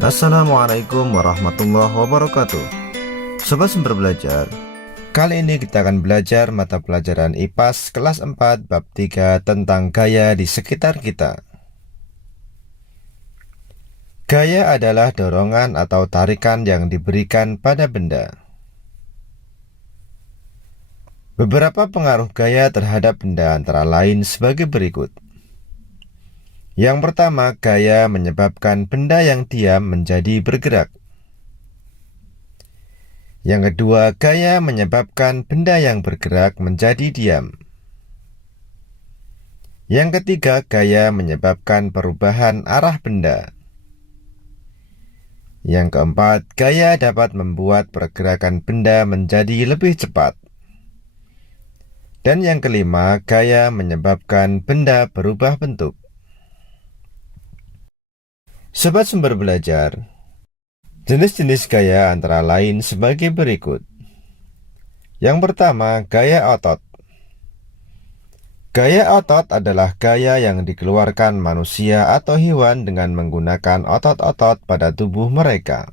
Assalamualaikum warahmatullahi wabarakatuh. Sobat Sumber Belajar, kali ini kita akan belajar mata pelajaran IPAS kelas 4 bab 3 tentang gaya di sekitar kita. Gaya adalah dorongan atau tarikan yang diberikan pada benda. Beberapa pengaruh gaya terhadap benda antara lain sebagai berikut. Yang pertama, gaya menyebabkan benda yang diam menjadi bergerak. Yang kedua, gaya menyebabkan benda yang bergerak menjadi diam. Yang ketiga, gaya menyebabkan perubahan arah benda. Yang keempat, gaya dapat membuat pergerakan benda menjadi lebih cepat. Dan yang kelima, gaya menyebabkan benda berubah bentuk. Sobat Sumber Belajar, jenis-jenis gaya antara lain sebagai berikut. Yang pertama, gaya otot. Gaya otot adalah gaya yang dikeluarkan manusia atau hewan dengan menggunakan otot-otot pada tubuh mereka.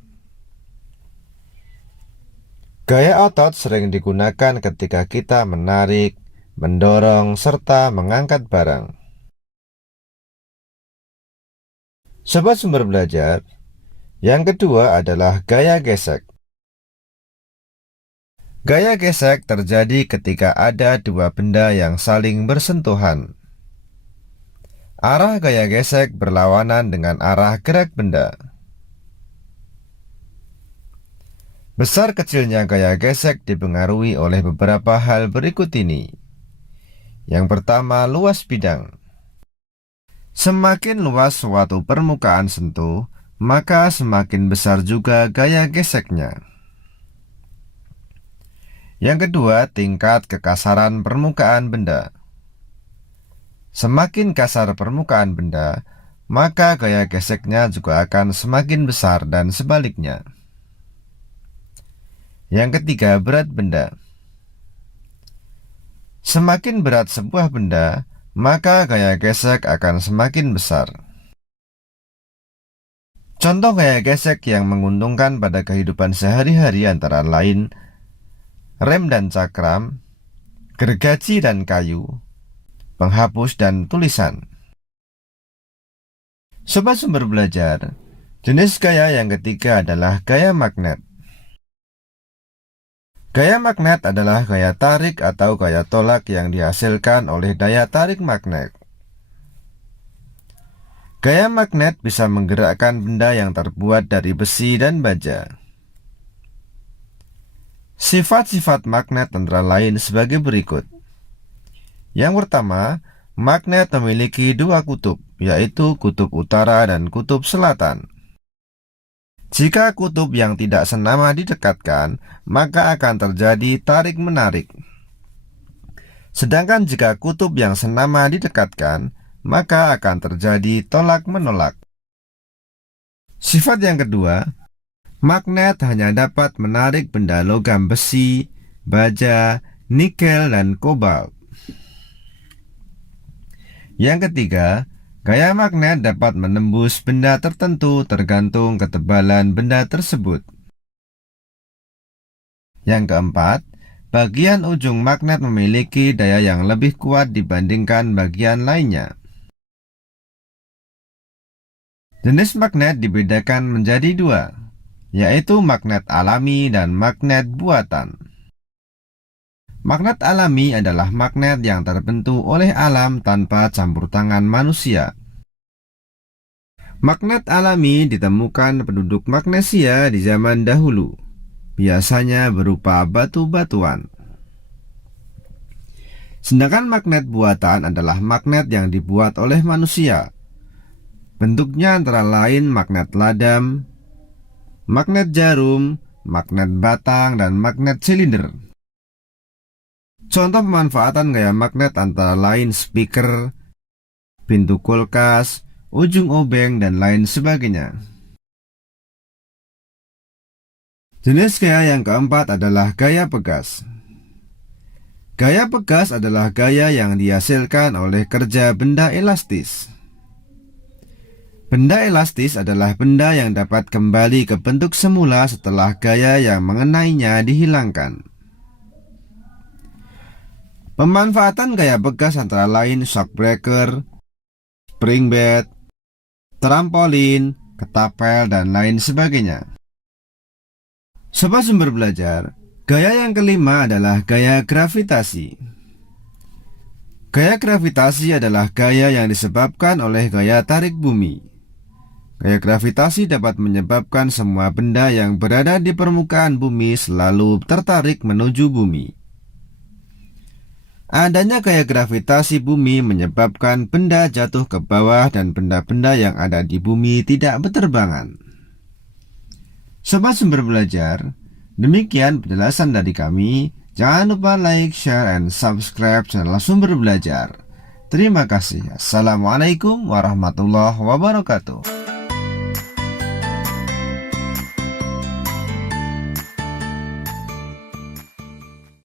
Gaya otot sering digunakan ketika kita menarik, mendorong, serta mengangkat barang. Sobat Sumber Belajar, yang kedua adalah gaya gesek. Gaya gesek terjadi ketika ada dua benda yang saling bersentuhan. Arah gaya gesek berlawanan dengan arah gerak benda. Besar kecilnya gaya gesek dipengaruhi oleh beberapa hal berikut ini. Yang pertama, luas bidang. Semakin luas suatu permukaan sentuh, maka semakin besar juga gaya geseknya. Yang kedua, tingkat kekasaran permukaan benda. Semakin kasar permukaan benda, maka gaya geseknya juga akan semakin besar dan sebaliknya. Yang ketiga, berat benda. Semakin berat sebuah benda, maka gaya gesek akan semakin besar. Contoh gaya gesek yang menguntungkan pada kehidupan sehari-hari antara lain rem dan cakram, gergaji dan kayu, penghapus dan tulisan. Sobat Sumber Belajar, jenis gaya yang ketiga adalah gaya magnet. Gaya magnet adalah gaya tarik atau gaya tolak yang dihasilkan oleh daya tarik magnet. Gaya magnet bisa menggerakkan benda yang terbuat dari besi dan baja. Sifat-sifat magnet antara lain sebagai berikut. Yang pertama, magnet memiliki dua kutub, yaitu kutub utara dan kutub selatan. Jika kutub yang tidak senama didekatkan, maka akan terjadi tarik-menarik. Sedangkan jika kutub yang senama didekatkan, maka akan terjadi tolak-menolak. Sifat yang kedua, magnet hanya dapat menarik benda logam besi, baja, nikel, dan kobalt. Yang ketiga, gaya magnet dapat menembus benda tertentu tergantung ketebalan benda tersebut. Yang keempat, bagian ujung magnet memiliki daya yang lebih kuat dibandingkan bagian lainnya. Jenis magnet dibedakan menjadi dua, yaitu magnet alami dan magnet buatan. Magnet alami adalah magnet yang terbentuk oleh alam tanpa campur tangan manusia. Magnet alami ditemukan penduduk Magnesia di zaman dahulu, biasanya berupa batu-batuan. Sedangkan magnet buatan adalah magnet yang dibuat oleh manusia. Bentuknya antara lain magnet ladam, magnet jarum, magnet batang, dan magnet silinder. Contoh pemanfaatan gaya magnet antara lain speaker, pintu kulkas, ujung obeng, dan lain sebagainya. Jenis gaya yang keempat adalah gaya pegas. Gaya pegas adalah gaya yang dihasilkan oleh kerja benda elastis. Benda elastis adalah benda yang dapat kembali ke bentuk semula setelah gaya yang mengenainya dihilangkan. Pemanfaatan gaya bekas antara lain shock breaker, spring bed, trampolin, ketapel, dan lain sebagainya. Sobat Sumber Belajar, gaya yang kelima adalah gaya gravitasi. Gaya gravitasi adalah gaya yang disebabkan oleh gaya tarik bumi. Gaya gravitasi dapat menyebabkan semua benda yang berada di permukaan bumi selalu tertarik menuju bumi. Adanya gaya gravitasi bumi menyebabkan benda jatuh ke bawah dan benda-benda yang ada di bumi tidak berterbangan. Sobat Sumber Belajar, demikian penjelasan dari kami. Jangan lupa like, share, and subscribe channel Sumber Belajar. Terima kasih. Assalamualaikum warahmatullahi wabarakatuh.